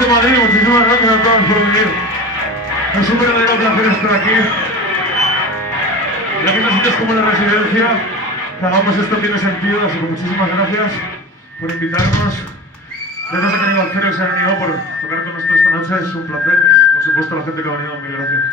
de Madrid, muchísimas gracias a todos por venir. Es un verdadero placer estar aquí. Ya que en sitios como la residencia, que hagamos esto tiene sentido, así que muchísimas gracias por invitarnos. Gracias a Querido Alfredo y Sergio por tocar con nosotros esta noche, es un placer y por supuesto a la gente que ha venido, mil gracias.